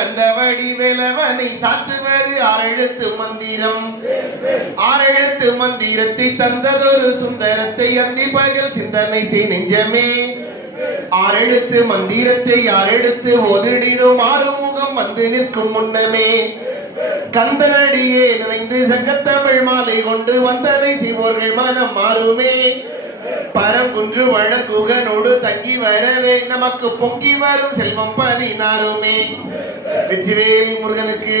கந்தவடி வேலவனை சாற்றுவது ஆறெழுத்து மந்திரம். ஆறெழுத்து மந்திரத்தை தந்ததொரு சுந்தரத்தை அந்தி பகல் சிந்தனை செய் நெஞ்சமே. ஆறெழுத்து மந்திரத்தை ஆறெழுத்து ஒதிடிடும் ஆறுமுகம் வந்து நிற்கும் முன்னமே. கந்தனடியே நினைந்து சங்கத்தமிழ் மாலை கொண்டு வந்தனை செய்வோர்கள் மனம் மாறுமே. பரங்குன்று வழக்குகனோடு தங்கி வரவே நமக்கு பொங்கி வரும் செல்வம் பதினாறுமே. வெற்றிவேல் முருகனுக்கு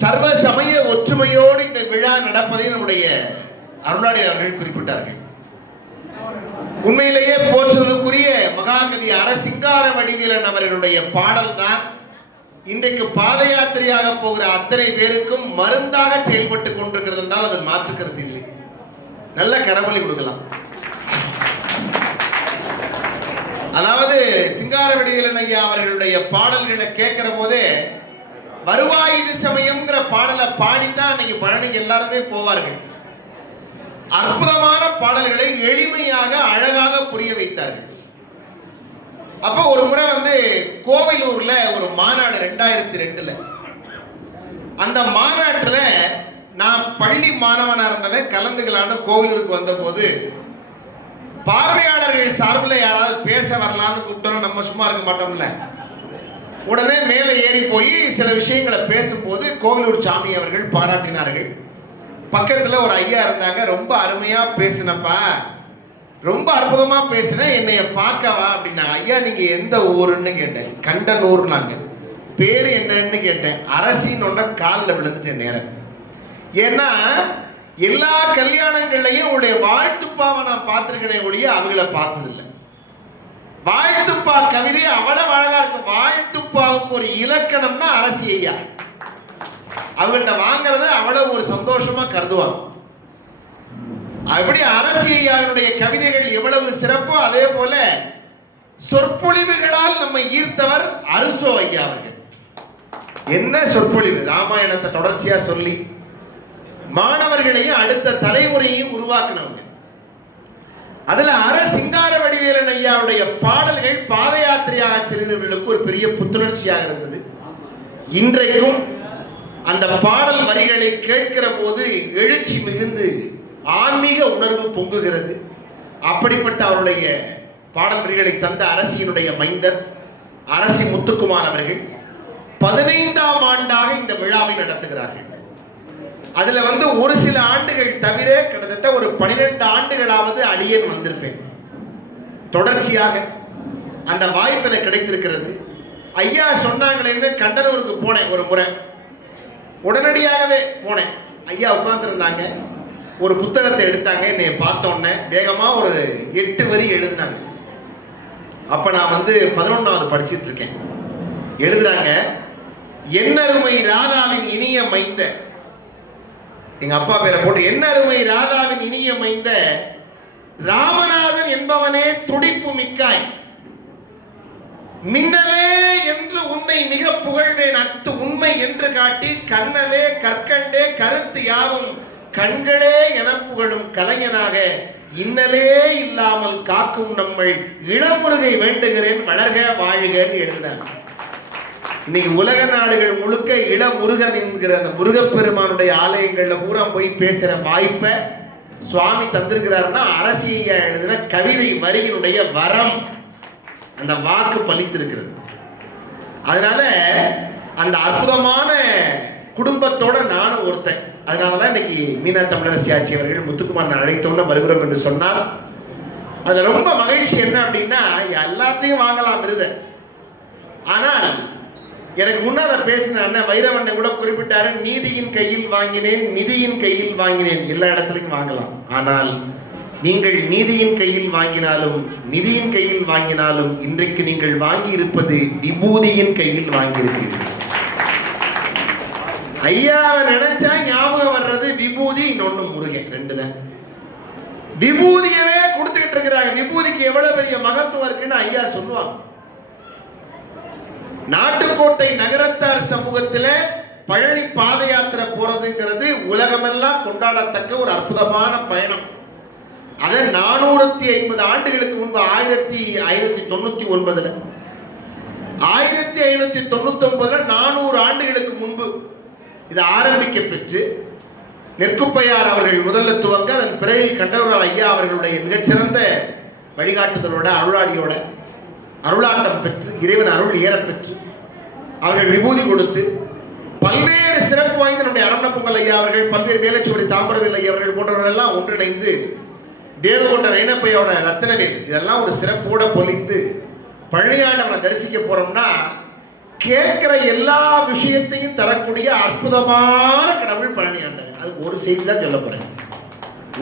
சர்வ சமய ஒற்றுமையோடு இந்த விழா நடப்பதை நம்முடைய அருணாடி அவர்கள் குறிப்பிட்டார்கள். உண்மையிலேயே போற்றுதலுக்குரிய மகாகவி அரசிங்கார வடிவேலன் அவர்களுடைய பாடல் தான். இன்றைக்கு பாத யாத்திரையாக போகிற அத்தனை பேருக்கும் மருந்தாக செயல்பட்டு கொண்டிருக்கிறது என்றால் அது மாற்றுக்கிறது இல்லை. நல்ல கரவழி கொடுக்கலாம். அதாவது சிங்கார சிங்காரவடிவேலன் ஐயா அவர்களுடைய பாடல்களை கேட்கிற போதே வருவாய் இது சமயம்ங்கிற பாடலை பாடித்தான் அன்னைக்கு பழனிக்கு எல்லாருமே போவார்கள். அற்புதமான பாடல்களை எளிமையாக அழகாக புரிய வைத்தார்கள். அப்போ ஒரு முறை வந்து கோவிலூர்ல ஒரு மாநாடு ரெண்டாயிரத்தி ரெண்டுல. அந்த மாநாட்டுல நான் பள்ளி மாணவனா இருந்தவன் கலந்துக்கலான்னு கோவிலூருக்கு வந்தபோது பார்வையாளர்கள் சார்பில் யாராவது பேச வரலாம்னு கூப்பிட்டோம் நம்ம சும்மா இருக்க மாட்டோம்ல. உடனே மேலே ஏறி போய் சில விஷயங்களை பேசும்போது கோவிலூர் சாமி அவர்கள் பாராட்டினார்கள். பக்கத்தில் ஒரு ஐயா இருந்தாங்க ரொம்ப அருமையா பேசினப்பா. ரொம்ப அற்புதமா பேசினேன் என்னைய பார்க்கவா அப்படின்னாங்க. ஐயா நீங்க எந்த ஊருன்னு கேட்டேன். கண்டனூர்னாங்க பேர் என்னன்னு கேட்டேன். அரசின் காலில் விழுந்துட்டேன் நேரம் ஏன்னா எல்லா கல்யாணங்கள்லையும் உடைய வாழ்த்துப்பாவை நான் பார்த்துருக்கேனே ஒழிய அவங்கள பார்த்ததில்லை. வாழ்த்துப்பா கவிதை அவ்வளவு அழகா இருக்கும். வாழ்த்துப்பாவுக்கு ஒரு இலக்கணம்னா அரசி ஐயா அவங்கள்ட்ட வாங்குறத அவ்வளவு ஒரு சந்தோஷமா கருதுவாங்க. அப்படி அரசி ஐயாவினுடைய கவிதைகள் எவ்வளவு சிறப்போ அதே போல சொற்பொழிவுகளால் நம்ம ஈர்த்தவர் அருசோ ஐயா அவர்கள். என்ன சொற்பொழிவு? ராமாயணத்தை தொடர்ச்சியா சொல்லி மாணவர்களையும் அடுத்த தலைமுறையையும் உருவாக்கினவங்க. அதுல அர சிங்கார வடிவேலன் ஐயாவுடைய பாடல்கள் பாத யாத்திரையாக செல்கிறவர்களுக்கு ஒரு பெரிய புத்துணர்ச்சியாக இருந்தது. இன்றைக்கும் அந்த பாடல் வரிகளை கேட்கிற போது எழுச்சி மிகுந்து ஆன்மீக உணர்வு பொங்குகிறது. அப்படிப்பட்ட அவருடைய பாடல் வரிகளை தந்த அரசியினுடைய மைந்தர் அரசி முத்துக்குமார் அவர்கள் பதினைந்தாம் ஆண்டாக இந்த விழாவை நடத்துகிறார்கள். அதுல வந்து ஒரு சில ஆண்டுகள் தவிர கிட்டத்தட்ட ஒரு பனிரெண்டு ஆண்டுகளாவது அடியேன் வந்திருப்பேன். தொடர்ச்சியாக அந்த வாய்ப்பு எனக்கு கிடைத்திருக்கிறது. ஐயா சொன்னாங்களேன்னு கண்டனூருக்கு போனேன் ஒரு முறை. உடனடியாகவே போனேன். ஐயா உட்கார்ந்துருந்தாங்க. ஒரு புத்தகத்தை எடுத்தாங்க. என்னை பார்த்தோன்னே வேகமாக ஒரு எட்டு வரி எழுதினாங்க. அப்போ நான் வந்து பதினொன்றாவது படிச்சுட்டு இருக்கேன். எழுதுறாங்க என்னருமை ராதாவின் இனிய மைந்த எங்கள் அப்பா பேரை போட்டு என்ன அருமை ராதாவின் இனிய மைந்த ராமநாதன் என்பவனே துடிப்பு மிக்காய். மின்னலே என்று உன்னை மிக புகழ்வேன் அத்து உண்மை என்று காட்டி கண்ணலே கற்கண்டே கருத்து யாவும் கண்களே என புகழும் கலைஞனாக இன்னலே இல்லாமல் காக்கும் நம்மள் இளமுருகை வேண்டுகிறேன் வளர்க வாழ்கன்னு எழுதினார். இன்னைக்கு உலக நாடுகள் முழுக்க இளமுருகன் என்கிற அந்த முருகப்பெருமானுடைய ஆலயங்கள்ல பூரா போய் பேசுற வாய்ப்பை சுவாமி தந்திருக்கிறாருன்னா அரசியல் எழுதின கவிதை வரியினுடைய வரம். அந்த வாக்கு பலித்திருக்கிறது. அதனால அந்த அற்புதமான குடும்பத்தோட நானும் ஒருத்தன். அதனாலதான் இன்னைக்கு மீனா தமிழரசி ஆட்சி அவர்கள் முத்துக்குமார் அழைத்தோன்னு வருகிறோம் என்று சொன்னால் அதுல ரொம்ப மகிழ்ச்சி என்ன அப்படின்னா எல்லாத்தையும் வாங்கலாம் விருத. ஆனால் எனக்கு முன்னால பேசின அண்ணன் வைரவண்ணன் கூட குறிப்பிட்டாரு நீதியின் கையில் வாங்கினேன் நிதியின் கையில் வாங்கினேன். எல்லா இடத்துலையும் வாங்கலாம். ஆனால் நீங்கள் நீதியின் கையில் வாங்கினாலும் நிதியின் கையில் வாங்கினாலும் இன்றைக்கு நீங்கள் வாங்கி இருப்பது விபூதியின் கையில் வாங்கியிருக்கிறீர்கள். ஐயாவை நினைச்சா ஞாபகம் வர்றது விபூதி இன்னொன்னு முருகன் ரெண்டு தான். விபூதியவே கொடுத்துக்கிட்டு இருக்கிறாங்க. விபூதிக்கு எவ்வளவு பெரிய மகத்துவம் இருக்குன்னு ஐயா சொல்லுவாங்க. நாட்டுக்கோட்டை நகரத்தார் சமூகத்துல பழனி பாத யாத்திரை போறதுங்கிறது உலகமெல்லாம் கொண்டாடத்தக்க ஒரு அற்புதமான பயணம். அதை நானூத்தி ஐம்பது ஆண்டுகளுக்கு முன்பு ஆயிரத்தி ஐநூத்தி தொண்ணூத்தி ஒன்பதுல. ஆயிரத்தி ஐநூத்தி தொண்ணூத்தி ஒன்பதுல நானூறு ஆண்டுகளுக்கு முன்பு இது ஆரம்பிக்க பெற்று நெற்குப்பையார் அவர்கள் முதல்ல துவங்க அதன் பிறகு கண்டவரால் ஐயா அவர்களுடைய மிகச்சிறந்த வழிகாட்டுதலோட அருளாடியோட அருளாட்டம் பெற்று இறைவன் அருள் ஏறப்பெற்று பெற்று அவர்கள் விபூதி கொடுத்து பல்வேறு சிறப்பு வாய்ந்த நம்முடைய அரவண பொங்கல் ஐயா அவர்கள் பல்வேறு வேலைச்சுவடி தாம்பரவேல் ஐயா அவர்கள் போன்றவர்கள் எல்லாம் ஒன்றிணைந்து தேவகோட்ட ரெய்னப்பையோட ரத்தனவே இதெல்லாம் ஒரு சிறப்போட பொலிந்து பழனியாண்டவனை தரிசிக்க போறோம்னா கேட்கிற எல்லா விஷயத்தையும் தரக்கூடிய அற்புதமான கடவுள் பழனியாண்டவன். அது ஒரு செய்தி தான் சொல்ல போறேன்.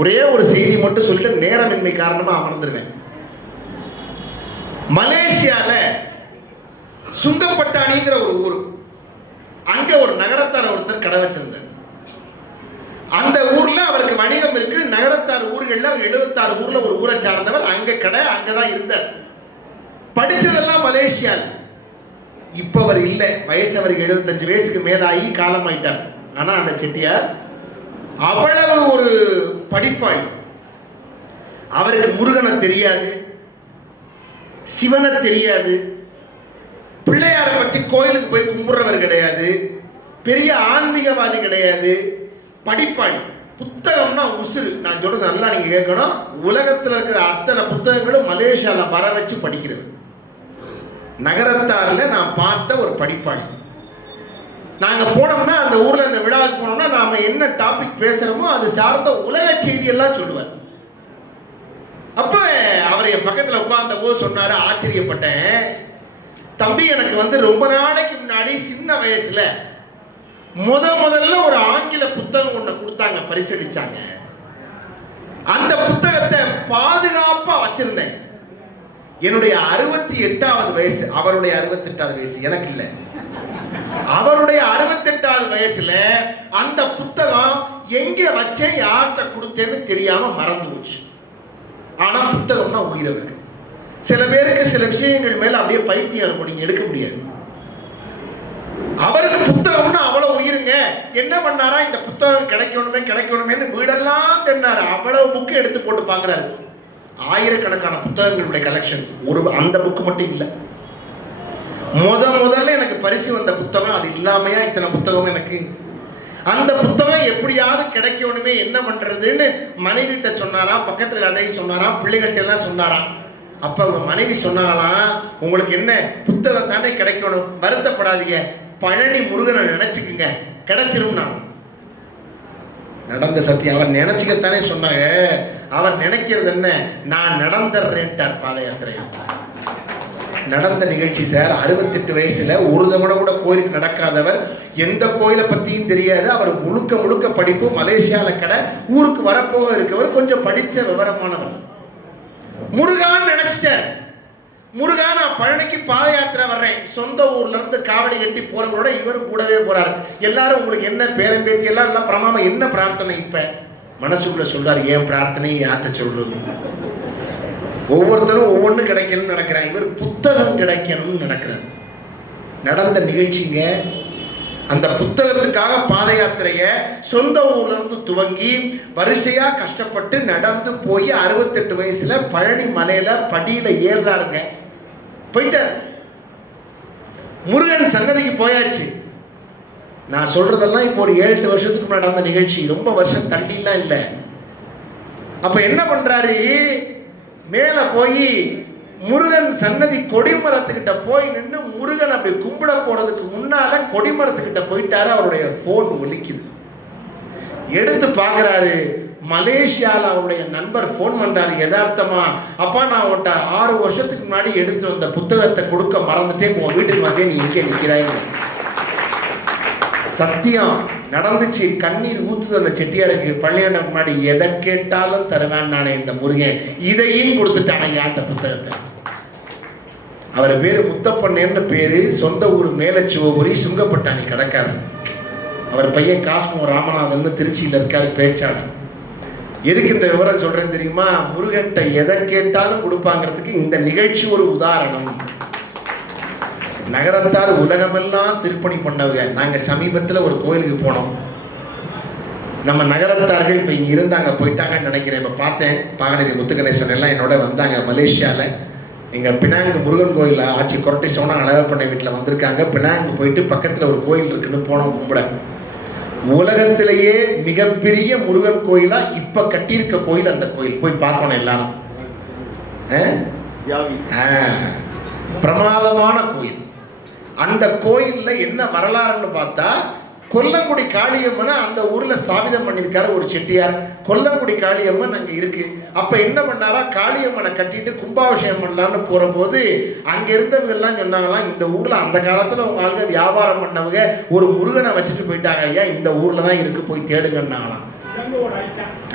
ஒரே ஒரு செய்தி மட்டும் சொல்லிட்டு நேரமின்மை காரணமா அமர்ந்துருவேன். மலேசியால சுங்கப்பட்டாணிங்கிற ஒரு ஊர். அங்க ஒரு நகரத்தார் ஒருத்தர் கடை வச்சிருந்தார். அந்த ஊர்ல அவருக்கு வணிகம் இருக்கு. நகரத்தார் ஊர்கள்ல அவர் எழுபத்தாறு ஊர்ல ஒரு ஊரை சார்ந்தவர். அங்க கடை அங்கதான் இருந்தார். படிச்சதெல்லாம் மலேசியால. இப்ப அவர் இல்லை. வயசு அவருக்கு எழுபத்தஞ்சு வயசுக்கு மேலாகி காலமாயிட்டார். ஆனா அந்த செட்டியார் அவ்வளவு ஒரு படிப்பாய் அவருக்கு முருகனை தெரியாது. சிவனை தெரியாது. பிள்ளையாரை பத்தி கோயிலுக்கு போய் கும்பிடுறவர் கிடையாது. பெரிய ஆன்மீகவாதி கிடையாது. படிப்பாளி. புத்தகம்னா உசுறு. நான் சொல்றது நல்லா நீங்க கேட்கணும். உலகத்துல இருக்கிற அத்தனை புத்தகங்களும் மலேசியால வர வச்சு படிக்கிறது. நகரத்தாரில் நான் பார்த்த ஒரு படிப்பாளி. நாங்க போனோம்னா அந்த ஊர்ல அந்த விழாவுக்கு போனோம்னா நாம என்ன டாபிக் பேசுறோமோ அது சார்ந்த உலக செய்தி எல்லாம் சொல்லுவார். அப்ப அவர் என் பக்கத்துல உட்கார்ந்த போது சொன்னாரு ஆச்சரியப்பட்டேன். தம்பி எனக்கு வந்து ரொம்ப நாளைக்கு முன்னாடி சின்ன வயசுல முத முதல்ல ஒரு ஆங்கில புத்தகம் ஒண்ணு கொடுத்தாங்க பரிசளிச்சாங்க. அந்த புத்தகத்தை பாதுகாப்பா வச்சிருந்தேன். என்னுடைய அறுபத்தி எட்டாவது வயசு அவருடைய அறுபத்தி எட்டாவது வயசு எனக்கு இல்ல. அவருடைய அறுபத்தி எட்டாவது வயசுல அந்த புத்தகம் எங்க வச்சேன் யார்கிட்ட கொடுத்தேன்னு தெரியாம மறந்து போச்சு. ஆனா புத்தகம்னா உயிரை இருக்கு சில பேருக்கு சில விஷயங்கள் மேல அப்படியே பைத்தியம் இருக்கும். நீங்க எடுக்க முடியாது. அவருக்கு புத்தகம்னா அவ்வளவு உயிருங்க. என்ன பண்ணாரா? இந்த புத்தகம் கிடைக்கணுமே கிடைக்கணுமேன்னு வீடெல்லாம் தென்னாரு அவ்வளவு புக்கு எடுத்து போட்டு பாக்குறாரு ஆயிரக்கணக்கான புத்தகங்களுடைய கலெக்ஷன் ஒரு அந்த புக்கு மட்டும் இல்லை. முத முதல்ல எனக்கு பரிசு வந்த புத்தகம் அது இல்லாமையா இத்தனை புத்தகம் எனக்கு அந்த புத்தகம் எப்படியாவது கிடைக்கணுமே என்ன பண்றதுன்னு மனைவிட்ட சொன்னாராம் பக்கத்துல அன்னைக்கு சொன்னாராம் பிள்ளைகள்ட்ட எல்லாம் சொன்னாராம். அப்ப உங்க மனைவி சொன்னாலாம் உங்களுக்கு என்ன புத்தகம் தானே கிடைக்கணும்? வருத்தப்படாதீங்க. பழனி முருகனை நினைச்சுக்குங்க. கிடைச்சிரும் நான் நடந்த சத்தியம். அவர் நினைச்சுக்கத்தானே சொன்னாங்க. அவர் நினைக்கிறது என்ன? நான் நடந்துடுறேன்ட்டார் பாத யாத்திரையை நடந்த நிகழ்ச்சி சார். அறுபத்தெட்டு வயசுல ஒரு தவணை கூட கோயிலுக்கு நடக்காதவர். எந்த கோயிலை பத்தியும் தெரியாது. அவர் முழுக்க முழுக்க படிப்பு மலேசியால கடை. ஊருக்கு வரப்போக இருக்கவர் கொஞ்சம் படிச்ச விவரமானவர். முருகான்னு நினைச்சிட்டார். முருகா நான் பழனிக்கு பாத யாத்திரை வர்றேன். சொந்த ஊர்ல இருந்து காவடி கட்டி போறவங்களோட இவரும் கூடவே போறாரு. எல்லாரும் உங்களுக்கு என்ன பேரம் பேச்சு எல்லாம் எல்லாம் பிரமாம என்ன பிரார்த்தனை இப்ப? மனசுக்குள்ள சொல்றாரு ஏன் பிரார்த்தனை யார்கிட்ட சொல்றது? ஒவ்வொருத்தரும் ஒவ்வொன்றும் கிடைக்கணும்னு நினைக்கிறாங்க இவர் புத்தகம் கிடைக்கணும்னு நடக்கிறார். நடந்த நிகழ்ச்சிங்க அந்த புத்தகத்துக்காக பாத யாத்திரைய சொந்த ஊர்லேருந்து துவங்கி வரிசையா கஷ்டப்பட்டு நடந்து போய் அறுபத்தெட்டு வயசுல பழனி மலையில படியில ஏறுறாருங்க. போயிட்டார். முருகன் சன்னதிக்கு போயாச்சு. நான் சொல்றதெல்லாம் இப்போ ஒரு ஏழு எட்டு வருஷத்துக்கு நடந்த நிகழ்ச்சி. ரொம்ப வருஷம் தள்ளிலாம் இல்லை. அப்ப என்ன பண்றாரு? மேல போய் முருகன் சன்னதி கொடிமரத்துக்கிட்ட போய் நின்று முருகன் அப்படி கும்பிட போறதுக்கு முன்னால கொடிமரத்துக்கிட்ட போயிட்டாரு அவருடைய போன் ஒலிக்குது. எடுத்து பார்க்குறாரு மலேசியால அவருடைய நண்பர் ஃபோன் பண்றாரு யதார்த்தமா அப்பா நான் உன்ட்ட ஆறு வருஷத்துக்கு முன்னாடி எடுத்து வந்த புத்தகத்தை கொடுக்க மறந்துட்டே உன் வீட்டுக்கு வந்தே நீ எங்கே நிற்கிறாய்? சத்தியம் நடந்துச்சு கண்ணீர் ஊத்துது அந்த செட்டியாருக்கு பள்ளியாண்ட முன்னாடி எதை கேட்டாலும் தருவேன் நானே இந்த முருகன். இதையும் கொடுத்துட்டானையா அந்த புத்தகத்தை. அவர் பேரு முத்தப்பண்ணேன்னு பேரு சொந்த ஊர் மேலச்சிவபுரி சுங்கப்பட்டாணி கிடக்காது அவர் பையன் காஸ்மோ ராமநாதன் திருச்சியில் இருக்காரு பேச்சாளர். எதுக்கு இந்த விவரம் சொல்றேன் தெரியுமா? முருகன்ட்ட எதை கேட்டாலும் கொடுப்பாங்கிறதுக்கு இந்த நிகழ்ச்சி ஒரு உதாரணம். நகரத்தார் உலகமெல்லாம் திருப்பணி பண்ணவங்க. நாங்க சமீபத்துல ஒரு கோயிலுக்கு போனோம். நம்ம நகரத்தார்கள் இப்ப இங்க இருந்தாங்க போயிட்டாங்கன்னு நினைக்கிறேன். இப்ப பார்த்தேன். பாகனதி முத்துகணேசன் எல்லாம் என்னோட வந்தாங்க மலேசியால. எங்க பினாங்கு முருகன் கோயில்ல ஆட்சி கொரட்டை சோனா அழகப்பண்ணை வீட்டுல வந்திருக்காங்க. பினாங்கு போயிட்டு பக்கத்துல ஒரு கோயில் இருக்குன்னு போனோம் கும்பிட. உலகத்திலேயே மிகப்பெரிய முருகன் கோயிலா இப்ப கட்டியிருக்க கோயில் அந்த கோயில். போய் பார்க்கணும் எல்லாரும். பிரமாதமான கோயில். அந்த கோயில்ல என்ன வரலாறுன்னு பார்த்தா கொல்லங்குடி காளியம்மனை அந்த ஊர்ல ஸ்தாபிதம் பண்ணியிருக்காரு ஒரு செட்டியார். கொல்லங்குடி காளியம்மன் அங்க இருக்கு. அப்ப என்ன பண்ணாரா? காளியம்மனை கட்டிட்டு கும்பாபிஷேகம் பண்ணலாம்னு போற போது அங்க இருந்தவங்க எல்லாம் சொன்னாங்களாம் இந்த ஊர்ல அந்த காலத்துல ஆளுங்க வியாபாரம் பண்ணவங்க ஒரு முருகனை வச்சுட்டு போயிட்டாங்க ஐயா இந்த ஊர்ல தான் இருக்கு போய் தேடுங்கன்னாங்களாம்.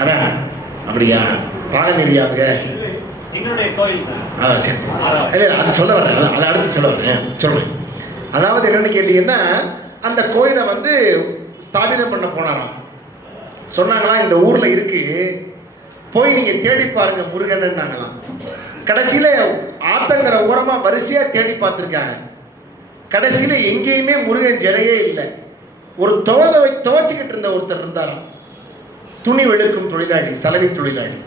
அதான் அப்படியா? பாலநெறியாவுங்க எங்களுடைய கோயில் அது சொல்ல வரேன் அதை அடுத்து சொல்ல வரேன் சொல்றேன் அதாவது என்னன்னு கேட்டீங்கன்னா அந்த கோயிலை வந்து ஸ்தாபிதம் பண்ண போனாராம். சொன்னாங்களாம் இந்த ஊர்ல இருக்கு. போய் நீங்க தேடி பாருங்க முருகன்னாங்களாம் கடைசியில ஆத்தங்கிற ஓரமா வரிசையா தேடி பார்த்துருக்காங்க. கடைசியில எங்கேயுமே முருகன் ஜலையே இல்லை. ஒரு துவதை துவச்சிக்கிட்டு இருந்த ஒருத்தர் இருந்தாராம். துணி வெளுக்கும் தொழிலாளி சலவை தொழிலாளி.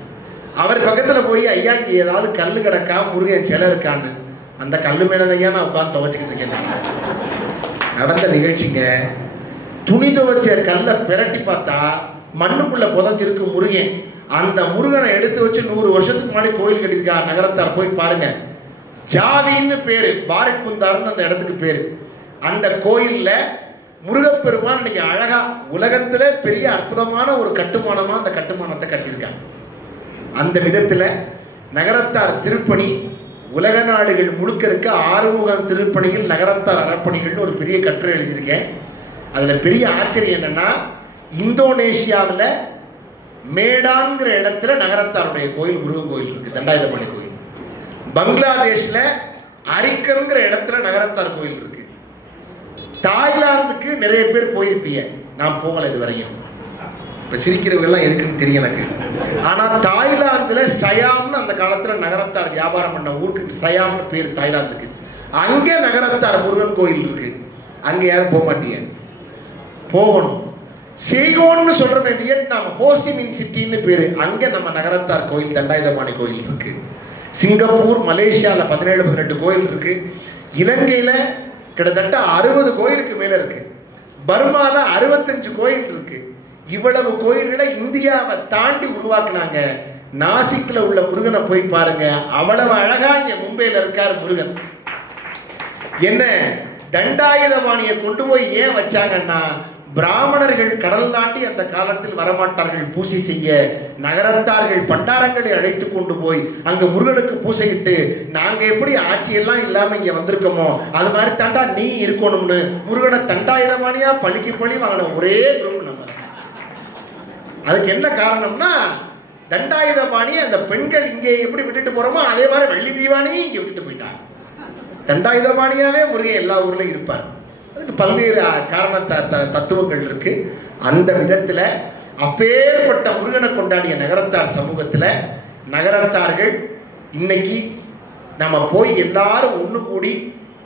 அவர் பக்கத்துல போய் ஐயா இங்க ஏதாவது கல்லு கிடக்கா? முருகன் சிலை இருக்கான்னு. அந்த கல் மேலதையா நான் உட்காந்து துவைச்சிக்கிட்டு இருக்கேன் நடந்த நிகழ்ச்சிங்க. துணி துவைச்ச கல்லை பிரட்டி பார்த்தா மண்ணுக்குள்ள புதஞ்சிருக்கு முருகன். அந்த முருகனை எடுத்து வச்சு நூறு வருஷத்துக்கு முன்னாடி கோயில் கட்டியிருக்கா நகரத்தார் போய் பாருங்க. ஜாவின்னு பேரு பாரத் குந்தார்னு அந்த இடத்துக்கு பேரு. அந்த கோயில்ல முருகப்பெருமான் இன்னைக்கு அழகா உலகத்துல பெரிய அற்புதமான ஒரு கட்டுமானமா அந்த கட்டுமானத்தை கட்டியிருக்காங்க அந்த விதத்துல நகரத்தார் திருப்பணி உலக நாடுகள் முழுக்க இருக்க ஆறுமுகம் திருப்பணியில் நகரத்தார் அறப்பணிகள்னு ஒரு பெரிய கட்டுரை எழுதியிருக்கேன். அதில் பெரிய ஆச்சரியம் என்னென்னா இந்தோனேஷியாவில் மேடாங்கிற இடத்துல நகரத்தாருடைய கோயில் முருகன் கோயில் இருக்குது தண்டாயுதபாணி கோயில். பங்களாதேஷில் அரிக்கருங்கிற இடத்துல நகரத்தார் கோயில் இருக்குது தாய்லாந்துக்கு நிறைய பேர் போயிருப்பீங்க. நான் போகலை இது வரையும் இப்போ சிரிக்கிறவங்கெல்லாம் எதுக்குன்னு தெரியும் எனக்கு. ஆனால் தாய்லாந்தில் சயாம்னு அந்த காலத்தில் நகரத்தார் வியாபாரம் பண்ண ஊருக்கு சயாம்னு பேர் தாய்லாந்துக்கு. அங்கே நகரத்தார் முருகன் கோயில் இருக்கு. அங்கே யாரும் போக மாட்டீங்க. போகணும். செய்கோன்னு சொல்கிறமே வியட்நாம் ஹோசிமின் சிட்டின்னு பேர். அங்கே நம்ம நகரத்தார் கோயில் தண்டாயுதபாணி கோயில் இருக்கு. சிங்கப்பூர் மலேசியாவில் பதினேழு பதினெட்டு கோயில் இருக்கு. இலங்கையில் கிட்டத்தட்ட அறுபது கோயிலுக்கு மேலே இருக்கு. பர்மாவில் அறுபத்தஞ்சு கோயில் இருக்குது இவ்வளவு கோயில்களை இந்தியாவை தாண்டி உருவாக்குனாங்க. நாசிக்ல உள்ள முருகனை போய் பாருங்க. அவ்வளவு அழகா இங்க மும்பையில இருக்காரு முருகன். என்ன? தண்டாயுதபாணியை கொண்டு போய் ஏன் வச்சாங்கன்னா பிராமணர்கள் கடல் தாண்டி அந்த காலத்தில் வரமாட்டார்கள். பூசை செய்ய நகரத்தார்கள் பண்டாரங்களை அழைத்து கொண்டு போய் அங்க முருகனுக்கு பூசையிட்டு நாங்க எப்படி ஆட்சியெல்லாம் இல்லாம இங்க வந்திருக்கோமோ அது மாதிரி தாண்டா நீ இருக்கணும்னு. முருகனை தண்டாயுதபாணியா பழிக்கு பழி வாங்கின ஒரே குரூப் நம்ம அதுக்கு என்ன காரணம்னா தண்டாயுதபாணி அந்த பெண்கள் இங்கே எப்படி விட்டுட்டு போறோமோ அதே மாதிரி வெள்ளி தீவானியும் இங்கே விட்டுட்டு போயிட்டாங்க. தண்டாயுதபாணியாவே முருகன் எல்லா ஊர்லயும் இருப்பார். அதுக்கு பல்வேறு காரண த- தத்துவங்கள் இருக்கு. அந்த விதத்துல அப்பேற்பட்ட முருகனை கொண்டாடிய நகரத்தார் சமூகத்துல நகரத்தார்கள் இன்னைக்கு நம்ம போய் எல்லாரும் ஒண்ணு கூடி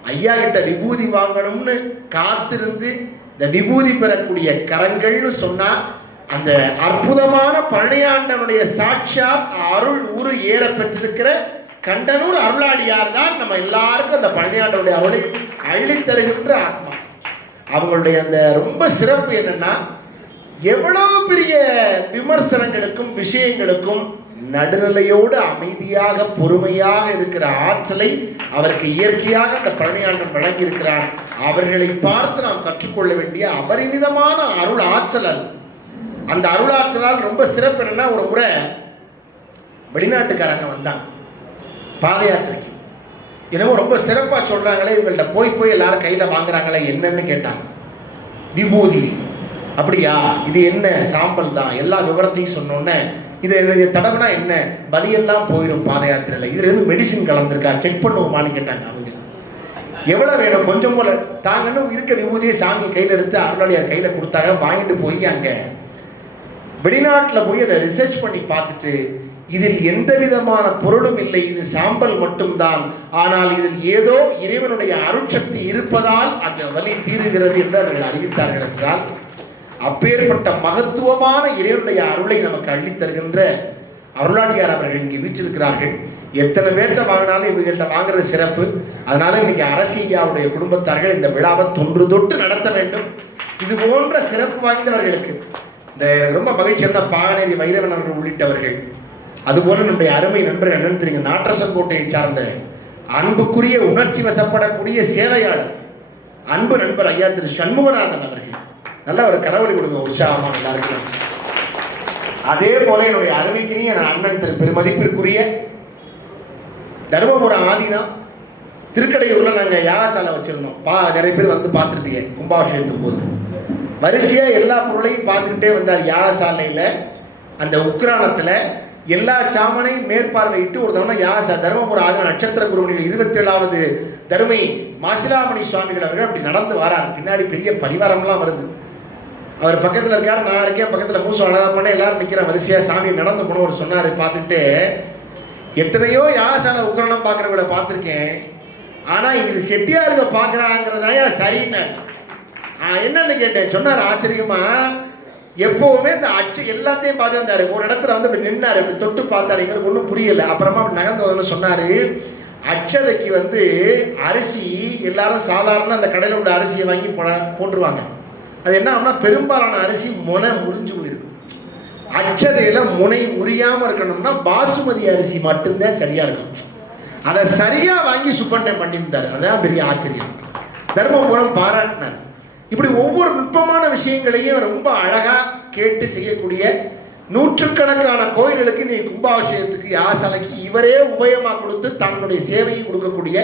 ஐயா கிட்ட விபூதி வாங்கணும்னு காத்திருந்து இந்த விபூதி பெறக்கூடிய கரங்கள்னு சொன்னா அந்த அற்புதமான பழனியாண்டனுடைய சாட்சாத் அருள் உரு ஏற பெற்றிருக்கிற கண்டனூர் அருளாளியார் தான் நம்ம எல்லாருக்கும் அந்த பழனியாண்டனுடைய அருளை அள்ளி தருகின்ற ஆத்மா. அவங்களுடைய அந்த ரொம்ப சிறப்பு என்னன்னா எவ்வளவு பெரிய விமர்சனங்களுக்கும் விஷயங்களுக்கும் நடுநிலையோடு அமைதியாக பொறுமையாக இருக்கிற ஆற்றலை அவருக்கு இயற்கையாக அந்த பழனியாண்டன் வழங்கியிருக்கிறார். அவர்களை பார்த்து நாம் கற்றுக்கொள்ள வேண்டிய அபரிமிதமான அருள் ஆற்றல் அது. அந்த அருளாற்றலால் ரொம்ப சிறப்பு என்னன்னா ஒரு முறை வெளிநாட்டுக்காரங்க வந்தாங்க. பாத யாத்திரைக்கு. என்னவோ ரொம்ப சிறப்பாக சொல்கிறாங்களே இவங்கள்ட்ட போய் போய் எல்லாரும் கையில் வாங்குறாங்களே என்னன்னு கேட்டாங்க. விபூதி. அப்படியா? இது என்ன? சாம்பல் தான். எல்லா விவரத்தையும் சொன்னோன்னே இது இது தடவைனா என்ன? பலியெல்லாம் போயிடும் பாத யாத்திரையில். இதில் எதுவும் மெடிசின் கலந்துருக்கா? செக் பண்ணுவோமான்னு கேட்டாங்க அவங்க. எவ்வளோ வேணும்? கொஞ்சம் போல. தாங்கன்னு இருக்க விபூதியை சாமி கையில் எடுத்து அருளாளியார் கையில் கொடுத்தாங்க. வாங்கிட்டு போய் அங்கே வெளிநாட்டில் போய் அதை ரிசர்ச் பண்ணி பார்த்துட்டு இதில் எந்த விதமான பொருளும் இல்லை இது சாம்பல் மட்டும்தான். ஆனால் இதில் ஏதோ இறைவனுடைய அருட்சக்தி இருப்பதால் அந்த வலி தீருகிறது என்று அவர்கள் அறிவித்தார்கள் என்றால் அப்பேற்பட்ட மகத்துவமான இறைவனுடைய அருளை நமக்கு அள்ளித்தருகின்ற அருளாடியார் அவர்கள் இங்கே வீற்றிருக்கிறார்கள். எத்தனை பேர்கிட்ட வாங்கினாலும் இவங்கள்ட்ட வாங்குறது சிறப்பு. அதனால இன்னைக்கு அரசியாவுடைய குடும்பத்தார்கள் இந்த விழாவை தொன்று தொட்டு நடத்த வேண்டும். இது போன்ற சிறப்பு வாய்ந்தவர்களுக்கு இந்த ரொம்ப மகிழ்ச்சி இருந்த பாகநேரி வைரவன் அவர்கள் உள்ளிட்டவர்கள். அதுபோல நம்முடைய அருமை நண்பர்கள் என்னன்னு தெரியுங்க நாட்டரசன் கோட்டையை சார்ந்த அன்புக்குரிய உணர்ச்சி வசப்படக்கூடிய சேவையாளர். அன்பு நண்பர் ஐயா திரு சண்முகநாதன் அவர்கள். நல்ல ஒரு கரவழி கொடுங்க உற்சாகமா நல்லா இருக்கலாம். அதே போல என்னுடைய அருமைக்கினிய என் அண்ணன் திரு பெருமதிப்பிற்குரிய தருமபுரம் ஆதீனம் திருக்கடையூர்ல நாங்க யாகசாலை வச்சிருந்தோம். பா நிறைய பேர் வந்து பார்த்துருப்பீங்க கும்பாபிஷேகத்தும் போது. வரிசையாக எல்லா பொருளையும் பார்த்துக்கிட்டே வந்தார். யாகசாலையில் அந்த உக்ரானத்தில் எல்லா சாமனையும் மேற்பார்வையிட்டு ஒரு தவணை யாச தருமபுரம் ஆதீன நட்சத்திர குருவனில் இருபத்தி ஏழாவது தருமை மாசிலாமணி சுவாமிகள் அவர்கள் அப்படி நடந்து வராங்க. பின்னாடி பெரிய பரிவாரம்லாம் வருது. அவர் பக்கத்தில் இருக்காரு நான் இருக்கேன் பக்கத்தில் மூசம் அழகா பண்ண எல்லாரும் நிற்கிற வரிசையாக சாமி நடந்து போனவர் சொன்னார். பார்த்துட்டு எத்தனையோ யாகசால உக்ரணம் பார்க்குறவங்கள பார்த்துருக்கேன். ஆனால் இது செட்டியாருங்க பார்க்குறாங்கிறதாயா சரின்னு என்னன்னு கேட்டேன். சொன்னார் ஆச்சரியமா? எப்பவுமே இந்த அச்சு எல்லாத்தையும் பார்த்து வந்தாரு ஒரு இடத்துல வந்து அப்படி நின்னாரு அப்படி தொட்டு பார்த்தாரு. எங்களுக்கு ஒன்றும் புரியல. அப்புறமா அப்படி நகர்ந்து சொன்னாரு அச்சதைக்கு வந்து அரிசி எல்லாரும் சாதாரண அந்த கடையில் உள்ள அரிசியை வாங்கி போட போட்டுருவாங்க. அது என்ன ஆகும்னா பெரும்பாலான அரிசி முனை முறிஞ்சு போயிருக்கும் அச்சதையில முனை உரியாமல் இருக்கணும்னா பாசுமதி அரிசி மட்டும்தான் சரியா இருக்கும் அதை சரியா வாங்கி சுப்பண்ணை பண்ணியிருந்தாரு. அதான் பெரிய ஆச்சரியம். தர்மபுரம் பாராட்டினார். இப்படி ஒவ்வொரு நுட்பமான விஷயங்களையும் ரொம்ப அழகா கேட்டு செய்யக்கூடிய நூற்றுக்கணக்கான கோயில்களுக்கு நீ கும்பாபிஷேகத்துக்கு யாசாலைக்கு இவரே உபயமா கொடுத்து தன்னுடைய சேவையை கொடுக்கக்கூடிய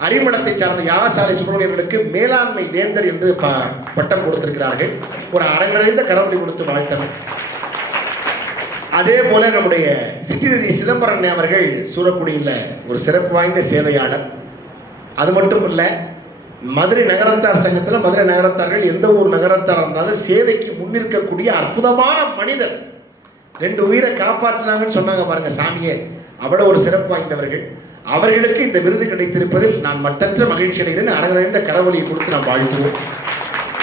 அரிமளத்தை சார்ந்த யாசாலை சுப்பிரமணியர்களுக்கு மேலாண்மை வேந்தர் என்று ப- பட்டம் கொடுத்திருக்கிறார்கள். ஒரு அரங்கடைந்த கரவொலி கொடுத்து வாழ்த்தனர் அதே போல நம்முடைய சிற்றிநிதி சிதம்பரம் அவர்கள் சூரக்குடியில் ஒரு சிறப்பு வாய்ந்த சேவையாளர். அது மட்டும் இல்லை மதுரை நகரத்தார் சங்கத்தில் மதுரை நகரத்தார்கள் எந்த ஒரு நகரத்தார் இருந்தாலும் சேவைக்கு முன்னிற்கக்கூடிய அற்புதமான மனிதர். ரெண்டு உயிரை காப்பாற்றினாங்கன்னு சொன்னாங்க பாருங்க சாமியே. அவ்வளோ ஒரு சிறப்பு வாய்ந்தவர்கள். அவர்களுக்கு இந்த விருது கிடைத்திருப்பதில் நான் மட்டற்ற மகிழ்ச்சி அடைகிறேன். அரங்கிருந்த கரவொலியை கொடுத்து நான் வாழ்த்துவோம்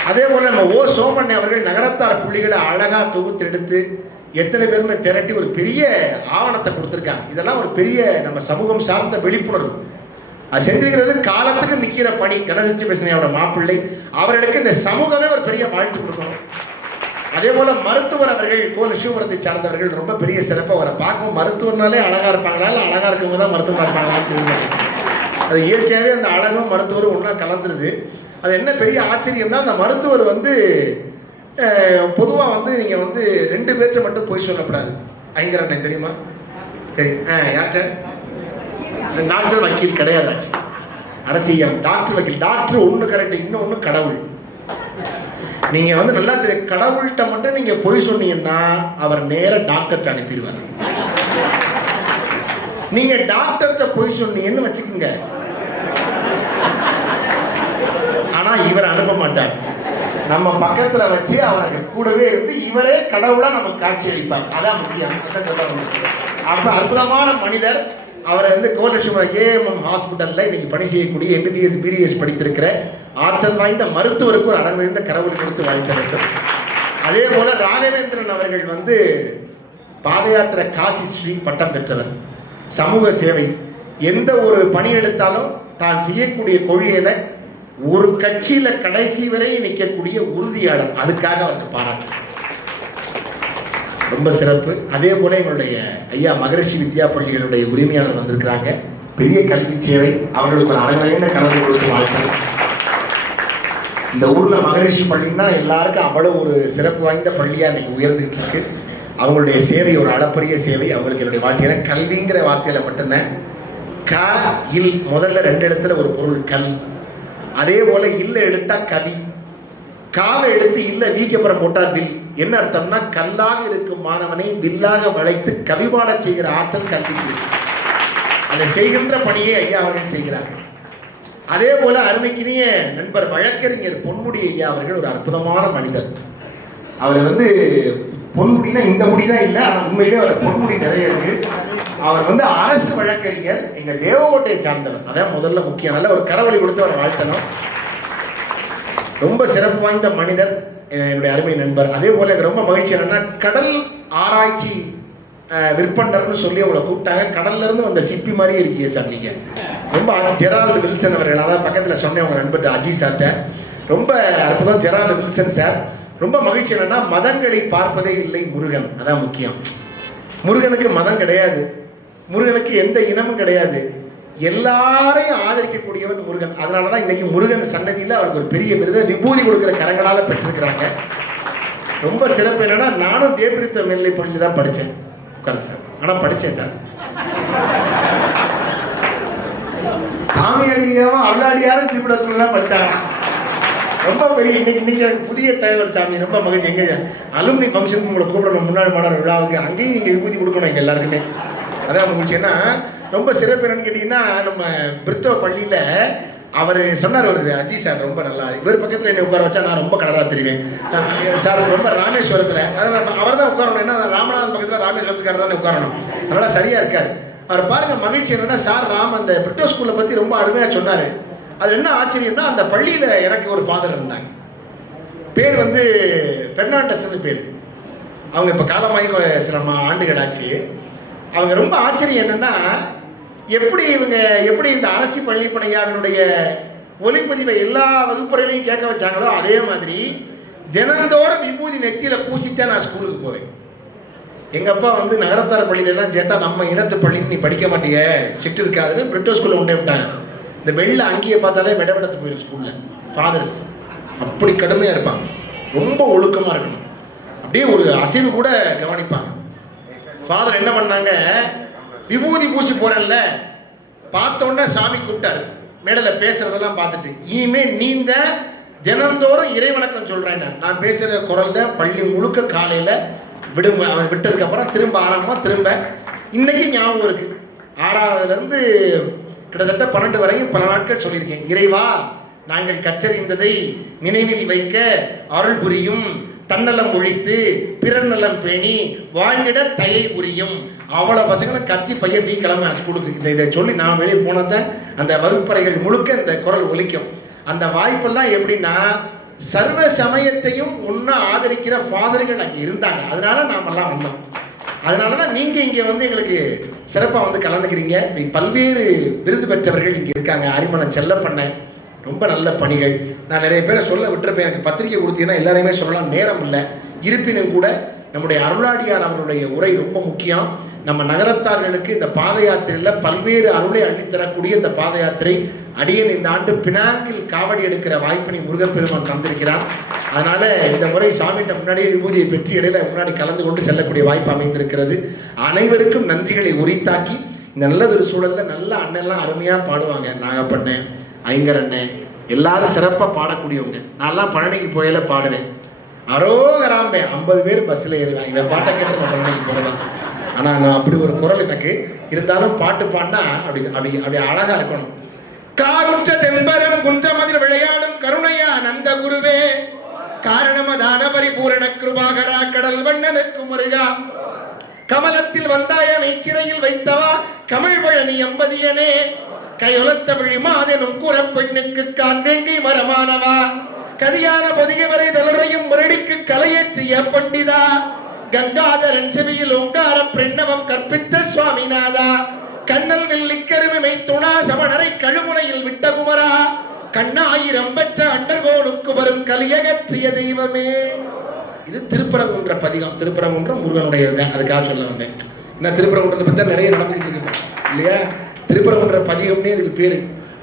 அதே போல் நம்ம ஓ சோமன் அவர்கள் நகரத்தார் புள்ளிகளை அழகாக தொகுத்து எடுத்து எத்தனை பேர்னு திரட்டி ஒரு பெரிய ஆவணத்தை கொடுத்துருக்காங்க. இதெல்லாம் ஒரு பெரிய நம்ம சமூகம் சார்ந்த விழிப்புணர்வு. அது செஞ்சிருக்கிறது காலத்துக்கு நிக்கிற பணி. கணேசச்சி பேசினையோட மாப்பிள்ளை. அவர்களுக்கு இந்த சமூகமே ஒரு பெரிய வாழ்த்து கொடுக்கணும் அதே போல மருத்துவர் அவர்கள் கோல் சிவபுரத்தை சார்ந்தவர்கள் ரொம்ப பெரிய சிறப்பாக அவரை பார்க்கும் மருத்துவர்னாலே அழகா இருப்பாங்களா? இல்லை அழகா இருக்கவங்க தான் மருத்துவராக இருப்பாங்களான்னு தெரியல. அது இயற்கையாகவே அந்த அழகும் மருத்துவரும் ஒன்றா கலந்துருது. அது என்ன பெரிய ஆச்சரியம்னா அந்த மருத்துவர் வந்து பொதுவாக வந்து நீங்கள் வந்து ரெண்டு பேர்கிட்ட மட்டும் போய் சொல்லக்கூடாது. ஐங்கரண்ணன் தெரியுமா? சரி. ஆ யார்கிட்ட? டாக்டர் வக்கீல் கிடையாதாச்சு. அரசியல் டாக்டர் வக்கீல். டாக்டர் ஒன்று கரெக்ட் இன்னொன்று கடவுள். நீங்க வந்து நல்லா தெரியும் கடவுள்கிட்ட மட்டும் நீங்க பொய் சொன்னீங்கன்னா அவர் நேர டாக்டர்கிட்ட அனுப்பிடுவார். நீங்க டாக்டர்கிட்ட பொய் சொன்னீங்கன்னு வச்சுக்கோங்க. ஆனா இவர் அனுப்ப மாட்டார். நம்ம பக்கத்துல வச்சு அவருக்கு கூடவே இருந்து இவரே கடவுளா நமக்கு காட்சி அளிப்பார். அதான் முக்கியம். அப்ப அற்புதமான மனிதர் அவரை வந்து கோலட்சுமி ஏஎம்எம் ஹாஸ்பிட்டலில் இன்னைக்கு பணி செய்யக்கூடிய எம்பிபிஎஸ் பிடிஎஸ் படித்திருக்கிற ஆற்றல் வாய்ந்த மருத்துவருக்கு ஒரு அரங்கிருந்த கரவொலி கொடுத்து வாய்ந்த வேண்டும். அதே போல ராகவேந்திரன் அவர்கள் வந்து பாத யாத்திரை காசி ஸ்ரீ பட்டம் பெற்றவர். சமூக சேவை. எந்த ஒரு பணி எடுத்தாலும் தான் செய்யக்கூடிய கொள்கையில ஒரு கட்சியில கடைசி வரை நிற்கக்கூடிய உறுதியாளர். அதுக்காக அவருக்கு பாராட்டு. ரொம்ப சிறப்பு. அதே போல எங்களுடைய ஐயா மகரிஷி வித்யா பள்ளிகளுடைய உரிமையாளர் வந்திருக்கிறாங்க. பெரிய கல்வி சேவை. அவர்களுக்கு ஒரு அரைமறைந்த கலந்து கொடுத்து வாழ்க்கை இந்த ஊர்ல மகரிஷி பள்ளின்னா எல்லாருக்கும் அவ்வளவு ஒரு சிறப்பு வாய்ந்த பள்ளியா இன்னைக்கு உயர்ந்துட்டு இருக்கு. அவங்களுடைய சேவை ஒரு அளப்பரிய சேவை. அவங்களுக்கு என்னுடைய வாழ்க்கையில கல்விங்கிற வார்த்தையில மட்டும்தான். க இல் முதல்ல ரெண்டு இடத்துல ஒரு பொருள் கல். அதே போல இல்ல எடுத்தா கவி. காவை எடுத்து இல்ல வீக்கப்புறம் போட்டால் வில். என்ன அர்த்தம்னா கல்லாக இருக்கும் மாணவனை வில்லாக வளைத்து கவிபாட செய்கிற ஆற்றல் கல்விக்கு. அதை செய்கின்ற பணியை ஐயா அவர்கள் செய்கிறார்கள். அதே போல அருமைக்கினிய நண்பர் வழக்கறிஞர் பொன்முடி ஐயா அவர்கள் ஒரு அற்புதமான மனிதர். அவர் வந்து பொன்முடினா இந்த முடி தான் இல்லை ஆனால் உண்மையிலே அவர் பொன்முடி நிறைய இருக்கு. அவர் வந்து அரசு வழக்கறிஞர் எங்க தேவகோட்டையை சார்ந்தவர். அதான் முதல்ல முக்கியம். நல்ல ஒரு கரவழி கொடுத்து அவர் வாழ்த்தணும். ரொம்ப சிறப்பு வாய்ந்த மனிதர் என்னுடைய அருமை நண்பர். அதே போல எனக்கு ரொம்ப மகிழ்ச்சி என்னன்னா கடல் ஆராய்ச்சி விற்பனர்னு சொல்லி அவங்கள கூப்பிட்டாங்க. கடல்ல இருந்து வந்த சிப்பி மாதிரியே இருக்கீங்க சார் நீங்க. ரொம்ப ஜெரால்டு வில்சன் அவர்கள். அதான் பக்கத்துல சொன்னேன் அவங்க நண்பர் அஜி சார்ட்ட. ரொம்ப அற்புதம் ஜெரால்டு வில்சன் சார். ரொம்ப மகிழ்ச்சி என்னன்னா மதங்களை பார்ப்பதே இல்லை முருகன். அதான் முக்கியம். முருகனுக்கு மதம் கிடையாது. முருகனுக்கு எந்த இனமும் கிடையாது. எல்லாரையும் ஆதரிக்கக்கூடியவன் முருகன். அதனால தான் இன்னைக்கு முருகன் சன்னதியில் அவருக்கு ஒரு பெரிய விருது விபூதி கொடுக்குற கரங்களால பெற்றிருக்கிறாங்க. ரொம்ப சிறப்பு என்னன்னா நானும் தேவரித்த மேல்நிலை பள்ளியில் தான் படித்தேன் உட்காருங்க சார். ஆனால் படித்தேன் சார். சாமி அடியாவும் அருளாடியாரும் திருப்படத்துல சொல்லலாம் படித்தாங்க ரொம்ப பெரிய இன்னைக்கு இன்னைக்கு புதிய தலைவர் சாமி. ரொம்ப மகிழ்ச்சி. எங்க அலுமினி ஃபங்க்ஷனுக்கு உங்களை கூப்பிடணும். முன்னாள் மாணவர் விழாவுக்கு அங்கேயும் நீங்கள் விபூதி கொடுக்கணும் எங்கள் எல்லாருக்குமே. அதான் மகிழ்ச்சி. ஏன்னா ரொம்ப சிறப்பு என்னன்னு கேட்டீங்கன்னா நம்ம பிரித்தவ பள்ளியில் அவர் சொன்னார் ஒரு அஜி சார் ரொம்ப நல்லா இவர் பக்கத்தில் என்னை உட்கார வச்சா நான் ரொம்ப கலராக தெரிவேன். நான் சார் ரொம்ப ராமேஸ்வரத்தில் அவர் தான் உட்காரணும் ஏன்னா ராமநாதன் பக்கத்தில் ராமேஸ்வரத்துக்காரர் தானே உட்காரணும். அதனால் சரியாக இருக்கார். அவர் பாருங்க மகிழ்ச்சி என்னன்னா சார் ராம் அந்த பிரிட்டோ ஸ்கூலை பற்றி ரொம்ப அருமையாக சொன்னார். அது என்ன ஆச்சரியம்னா அந்த பள்ளியில் எனக்கு ஒரு ஃபாதர் இருந்தாங்க. பேர் வந்து பெர்னாண்டஸ்னு பேர். அவங்க இப்போ காலமாகி சில ஆண்டுகள் ஆச்சு. அவங்க ரொம்ப ஆச்சரியம் என்னென்னா எப்படி இவங்க எப்படி இந்த அரசு பள்ளி பணியாளனுடைய ஒளிப்பதிவை எல்லா வகுப்பறையிலையும் கேட்க வச்சாங்களோ அதே மாதிரி தினந்தோறும் விபூதி நெத்தியில் பூசித்தான் நான் ஸ்கூலுக்கு போவேன். எங்கள் அப்பா வந்து நகரத்தார பள்ளியிலலாம் சேர்த்தா நம்ம இனத்து பள்ளின்னு நீ படிக்க மாட்டிய ஸ்ட்ரிக்ட் இருக்காதுன்னு பிரிட்டோ ஸ்கூலில் கொண்டே விட்டாங்க. இந்த வெளில அங்கேயே பார்த்தாலே விடவிடத்து போயிடும் ஸ்கூலில். ஃபாதர்ஸ் அப்படி கடுமையாக இருப்பாங்க. ரொம்ப ஒழுக்கமாக இருக்கணும். அப்படியே ஒரு அசைவு கூட கவனிப்பாங்க. ஃபாதர் என்ன பண்ணாங்க விபூதி பூசி போறேன்ல பார்த்தோன்னே சாமி கூப்பிட்டாரு. மேடல பேசுறதெல்லாம் பார்த்துட்டு இனிமே நீந்த தினந்தோறும் இறைவணக்கம் சொல்றேன் நான். பேசுற குரல் தான் பள்ளி முழுக்க காலையில விடும் அவன் விட்டதுக்கு அப்புறம் திரும்ப ஆரம்பமா திரும்ப. இன்னைக்கு ஞாபகம் இருக்கு. ஆறாவதுல இருந்து கிட்டத்தட்ட பன்னெண்டு வரையும் பல நாட்கள் சொல்லியிருக்கேன். இறைவா நாங்கள் கற்றறிந்ததை நினைவில் வைக்க அருள் புரியும். தன்னலம் ஒழித்து பிறநலம் பேணி வாழ்ந்திட தயை புரியும். அவ்வளோ பசங்களும் கத்தி பையன் நீ கிளம்ப ஸ்கூலுக்கு இதை இதை சொல்லி நான் வெளியே போனதை அந்த வகுப்பறைகள் முழுக்க இந்த குரல் ஒலிக்கும். அந்த வாய்ப்பெல்லாம் எப்படின்னா சர்வ சமயத்தையும் ஒன்றா ஆதரிக்கிற ஃபாதர்கள் அங்கே இருந்தாங்க. அதனால நாமெல்லாம் வந்தோம். அதனால தான் நீங்கள் இங்கே வந்து எங்களுக்கு சிறப்பாக வந்து கலந்துக்கிறீங்க. இப்படி பல்வேறு விருது பெற்றவர்கள் இங்கே இருக்காங்க. அரிமணம் செல்லப்பண்ண ரொம்ப நல்ல பணிகள். நான் நிறைய பேரை சொல்ல விட்டுருப்பேன். எனக்கு பத்திரிக்கை கொடுத்தீங்கன்னா எல்லாரையுமே சொல்லலாம். நேரம் இல்லை. இருப்பினும் கூட நம்முடைய அருளாடியார் அவருடைய உரை ரொம்ப முக்கியம். நம்ம நகரத்தார்களுக்கு இந்த பாத யாத்திரையில் பல்வேறு அருளை அள்ளித்தரக்கூடிய இந்த பாத யாத்திரை அடியன் இந்த ஆண்டு பினாங்கில் காவடி எடுக்கிற வாய்ப்பினை முருகப்பெருமான் தந்திருக்கிறார். அதனால இந்த முறை சாமிகிட்ட முன்னாடியே விபூதியை பெற்று இடையில முன்னாடி கலந்து கொண்டு செல்லக்கூடிய வாய்ப்பு அமைந்திருக்கிறது. அனைவருக்கும் நன்றிகளை உரித்தாக்கி இந்த நல்லதொரு சூழல்ல நல்ல அண்ணெல்லாம் அருமையா பாடுவாங்க. நாகப்பண்ணன் ஐங்கரண்ணன் எல்லாரும் சிறப்பா பாடக்கூடியவங்க. நான்லாம் பழனிக்கு போயில பாடுவேன். அரோகராம்பே ஐம்பது பேர் பஸ்ஸில் ஏறுவாங்க இந்த பாட்டை கேட்டு நான் பழனிக்கு போகிறேன் ஆனால் நான் அப்படி ஒரு குரல் எனக்கு இருந்தாலும் பாட்டு பாண்டா அப்படி அப்படி அப்படி அழகா இருக்கணும். காகுஞ்ச தென்பரம் குன்றமதில் விளையாடும் கருணையா நந்த குருவே. காரணமதான பரிபூரண கிருபாகரா கடல் வண்ணனுக்கு முருகா கமலத்தில் வந்தாய மெய்ச்சிறையில் வைத்தவா கமிழ் பழனி எம்பதியனே. கையொலத்த விழிமாதெனும் கூற பெண்ணுக்கு கான் மரமானவா. கதியான பொதியவரை தலரையும் முரடிக்கு கலையேற்றிய பண்டிதா. கங்காதரன் செவியில் ஓங்காரம் பிரணவம் கற்பித்த சுவாமிநாதா. கண்ணல் வெள்ளிக்கருமை துணா சமணரை கழுமுனையில் விட்ட குமரா. கண்ணாயிரம் பெற்ற அண்டர்கோனுக்கு வரும் கலியகற்றிய தெய்வமே. இது திருப்பரங்குன்ற பதிகம். திருப்பரங்குன்ற முருகனுடையது தான் அதுக்காக சொல்ல வந்தேன். ஏன்னா திருப்பரங்குன்றத்தை பத்தி நிறைய நடந்துகிட்டு இருக்கு. இல்லையா? திருப்பரங்குன்ற பதிகம்னே இதுக்கு பேரு.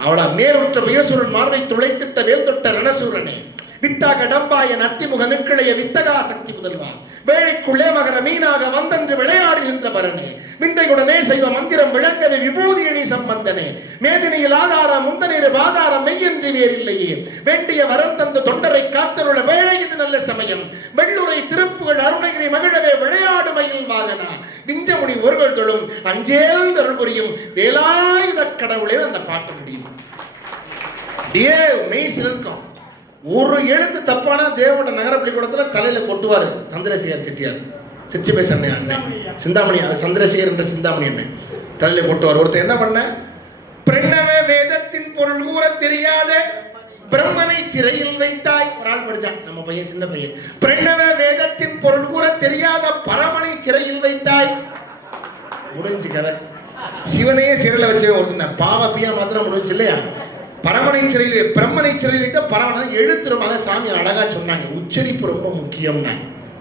அவளா மேலுற்ற வியசூரன் மார்பை துளைத்திட்ட வேல் தொட்ட ரணசூரனே. வித்தா கடம்பாய நத்திமுக நிற்கிளைய வித்தகா சக்தி முதல்வா வேளைக்குள்ளே மகர மீனாக வந்தன்று விளையாடி நின்ற பரனே விந்தையுடனே செய்வ மந்திரம் விளங்கவே விபூதியணி சம்பந்தனே. மேதினியில் ஆதாரம் முந்தநீர் ஆதாரம் மெய்யன்றி வேறில்லையே. வேண்டிய வரம் தந்த தொண்டரை காத்தருள வேளை இது நல்ல சமயம். வெள்ளுரை திருப்புகள் அருணகிரி மகிழவே விளையாடு மயில் வாகனா. விஞ்சமுனி ஒருவர் தொழும் அஞ்சேல் அருள் புரியும் வேலாயுத கடவுளே அந்த பாட்டு முடியும். மெய் சிலிர்க்கும். ஒரு எழுத்து தப்பான தேவோட நகர பள்ளிக்கூடத்துல தலையில கொட்டுவாரு. சந்திரசேகர் செட்டியார். சிச்சி பேசண்ணே அண்ணன் சிந்தாமணி சந்திரசேகர் என்ற சிந்தாமணி அண்ணன் தலையில கொட்டுவார். ஒருத்தர் என்ன பண்ண? பிரணவ வேதத்தின் பொருள் கூற தெரியாத பிரம்மனை சிறையில் வைத்தாய். ஒரு ஆள் படிச்சான் நம்ம பையன் சின்ன பையன். பிரணவ வேதத்தின் பொருள் கூற தெரியாத பரமனை சிறையில் வைத்தாய். முடிஞ்சு கதை. சிவனையே சிறையில் வச்சவன் ஒருத்தன் பாவ பியா மாத்திரம் முடிஞ்சு இல்லையா? பரமனை சிறையில் பிரம்மனை சிறையில் வைத்த பரமனை எழுத்துறமாக சாமி அழகா சொன்னாங்க. உச்சரிப்பு ரொம்ப முக்கியம்னா.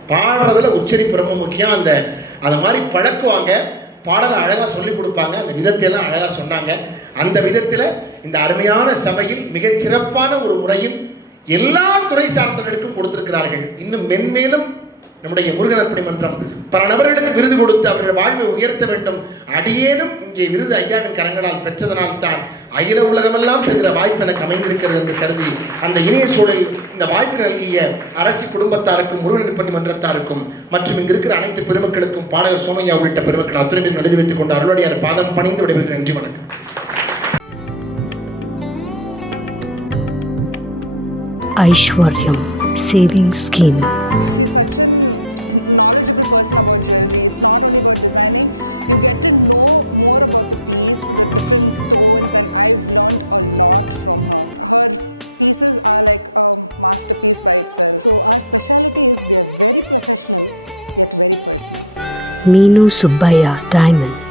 பாடுறதுல உச்சரிப்பு ரொம்ப முக்கியம். அந்த அந்த மாதிரி பழக்குவாங்க. பாடலை அழகா சொல்லி கொடுப்பாங்க. அந்த விதத்தை எல்லாம் அழகா சொன்னாங்க. அந்த விதத்துல இந்த அருமையான சபையில் மிகச் சிறப்பான ஒரு முறையில் எல்லா துறை சார்ந்தவர்களுக்கும் கொடுத்திருக்கிறார்கள். இன்னும் மென்மேலும் நம்முடைய முருகன் மன்றம். பல நபர்களுக்கு விருது கொடுத்து அவர்கள் வாழ்வை உயர்த்த வேண்டும். அடியேனும் இங்கே விருது ஐயாவின் கரங்களால் பெற்றதனால் தான் அகில உலகமெல்லாம் செல்கிற வாய்ப்பு எனக்கு அமைந்திருக்கிறது என்று கருதி அந்த இணைய சூழலில் இந்த வாய்ப்பு நல்கிய அரசு குடும்பத்தாருக்கும் முருகன் மன்றத்தாருக்கும் மற்றும் இங்கு இருக்கிற அனைத்து பெருமக்களுக்கும் பாடகர் சோமையா உள்ளிட்ட பெருமக்கள் அத்துணை எழுதி வைத்துக் கொண்டு அருளடியார் பாதம் பணிந்து விடைபெறுகிறேன். நன்றி வணக்கம். Aishwaryam saving scheme Minu Subbaya Diamond.